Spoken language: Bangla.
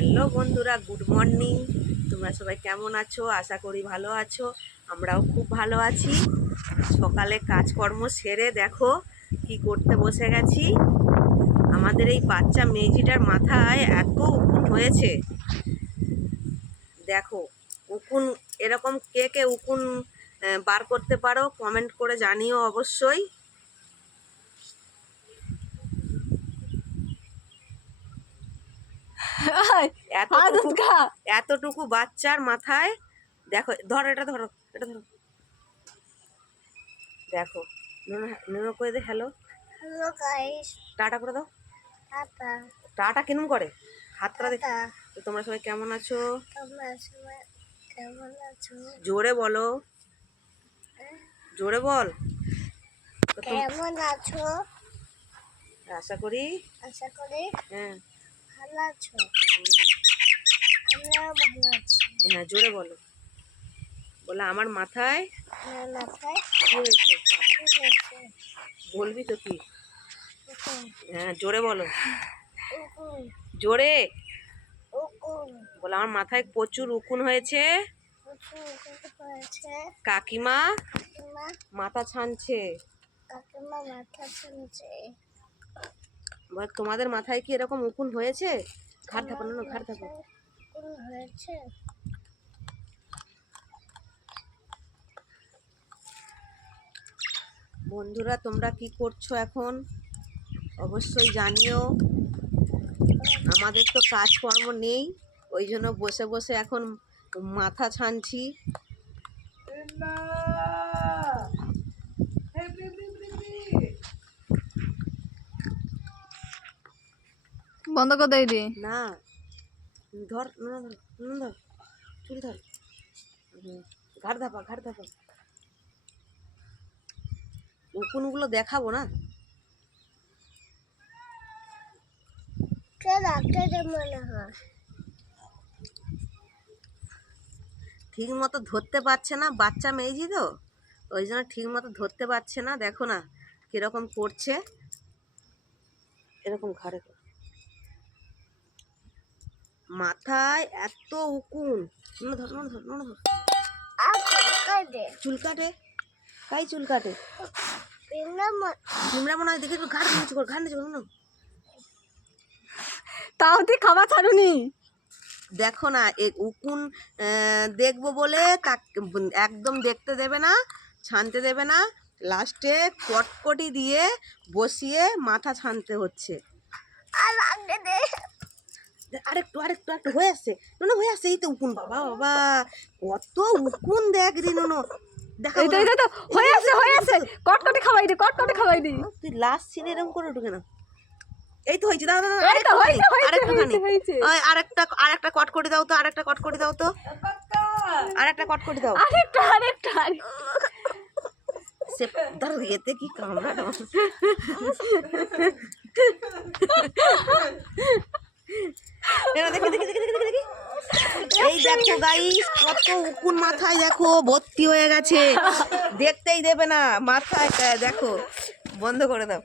হ্যালো বন্ধুরা, গুড মর্নিং। তোমরা সবাই কেমন আছো? আশা করি ভালো আছো। আমরাও খুব ভালো আছি। সকালে কাজকর্ম সেরে দেখো কি করতে বসে গেছি। আমাদের এই বাচ্চা মেয়েটিটার মাথায় এত উকুন হয়েছে। দেখো, উকুন এরকম কে কে উকুন বার করতে পারো কমেন্ট করে জানিও অবশ্যই। এতটুকু বাচ্চার মাথায় দেখো, ধরো এটা, ধরো এটা, ধরো। দেখো, নুনো করে দে। হ্যালো হ্যালো গাইস, টাটা করে দাও। টাটা। টাটা কেমন করে হাতটা দেখ। টাটা। তো তোমরা সবাই কেমন আছো? তোমরা সবাই কেমন আছো? জোরে বলো, জোরে বল। কেমন আছো? আশা করি আশা করি হ্যাঁ ভালো আছো। আমরাও ভালো আছি। হ্যাঁ, জোরে বলো। বলে আমার মাথায় আমার মাথায় কি হয়েছে? কি হয়েছে? বলবি তো কি? উকুন। হ্যাঁ, জোরে বলো, উকুন। জোরে। উকুন। বলে আমার মাথায় প্রচুর উকুন হয়েছে। উকুন হয়েছে। কাকিমা কাকিমা মাথা ছানছে। কাকিমা মাথা শুনছে। বল তোমাদের মাথায় কি এরকম উকুন হয়েছে? ঘাড় ধাপানো না, ঘাড় ধাপা। উকুন হয়েছে। বন্ধুরা, তোমরা কি করছো এখন অবশ্যই জানিও। আমাদের তো কাজকর্ম নেই, ওই জন্য বসে বসে এখন মাথা ছানছি। বন্ধ করে দেয় রে। না, ধর, ধর, ধর, চুল ধর। ঘাড় ধাপা, ঘাড় ধাপা। উকুনগুলো দেখাবো না। কে ডাক্তার মনে হয় ঠিক মতো ধরতে পারছে না, বাচ্চা মেয়েজি তো, ওই জন্য ঠিক মতো ধরতে পারছে না। দেখো না কিরকম করছে, এরকম ঘাড়ে মাথায় এত উকুন। ধর, ধর, ধর, ধর। চুল কাটে, কাই চুল কাটে। তোমরা মনে হয় দেখে ঘাড় নিচে কর, ঘাড় নিচে কর না। তাও তুই খাবার ছাড়ুনি। দেখো না, উকুন দেখবো বলে একদম দেখতে দেবে না, ছানতে দেবে না। লাস্টে কটকটি দিয়ে বসিয়ে মাথা ছানতে হচ্ছে। আরেকটু আরেকটু একটু হয়ে আসছে, নুনো হয়ে আসছে। এই তো উকুন, বাবা বাবা কত উকুন দেখ রে নুনো। দেখা হয়ে আছে, হয়ে আছে। কটকটি খাওয়াই দে, কটকটি খাওয়াই দি। তুই লাস্ট সিনে এরকম করে ঢুকে না। এই তো হয়েছে, দাও দাও, আরেকটা কটকটি দাও তো, আরেকটা কটকটি দাও তো, আরেকটা কটকটি দাও। আরেকটা আরেকটা সে ধর, এতে কি কামড়া। দেখি দেখি দেখি দেখি দেখি। এই দেখো গাইস, কত উকুন মাথায় দেখো ভর্তি হয়ে গেছে। দেখতেই দেবে না মাথায়। দেখো, বন্ধ করে দাও।